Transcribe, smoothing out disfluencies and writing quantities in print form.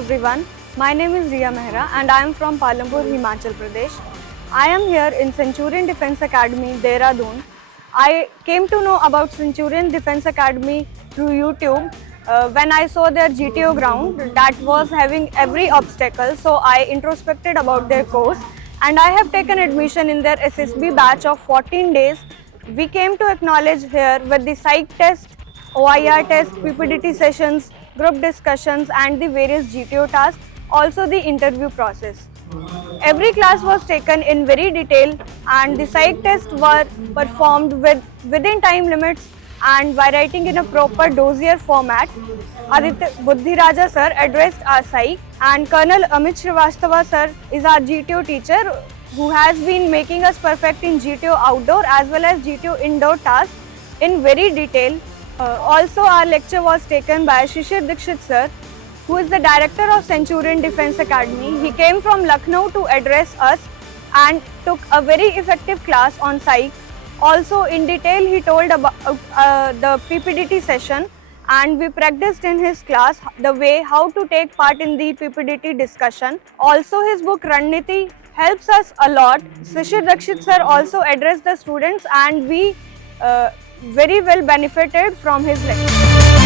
everyone, my name is Riya Mehra and I am from Palampur, Himachal Pradesh. I am here in Centurion Defence Academy, Dehradun. I came to know about Centurion Defence Academy through YouTube when I saw their GTO ground that was having every obstacle, so I introspected about their course and I have taken admission in their SSB batch of 14 days. We came to acknowledge here with the psych test, OIR test, PPDT sessions, group discussions and the various GTO tasks, also the interview process. Every class was taken in very detail and the psych tests were performed within time limits and by writing in a proper dossier format. Aditya Buddhiraja sir addressed our psych and Colonel Amit Srivastava sir is our GTO teacher who has been making us perfect in GTO outdoor as well as GTO indoor tasks in very detail. Also our lecture was taken by Shishir Dikshit sir, who is the director of Centurion Defence Academy. He came from Lucknow to address us and took a very effective class on psych. Also in detail he told about the PPDT session and we practiced in his class the way how to take part in the PPDT discussion. Also his book Ranniti helps us a lot. Shishir Dikshit sir also addressed the students and we very well benefited from his lecture.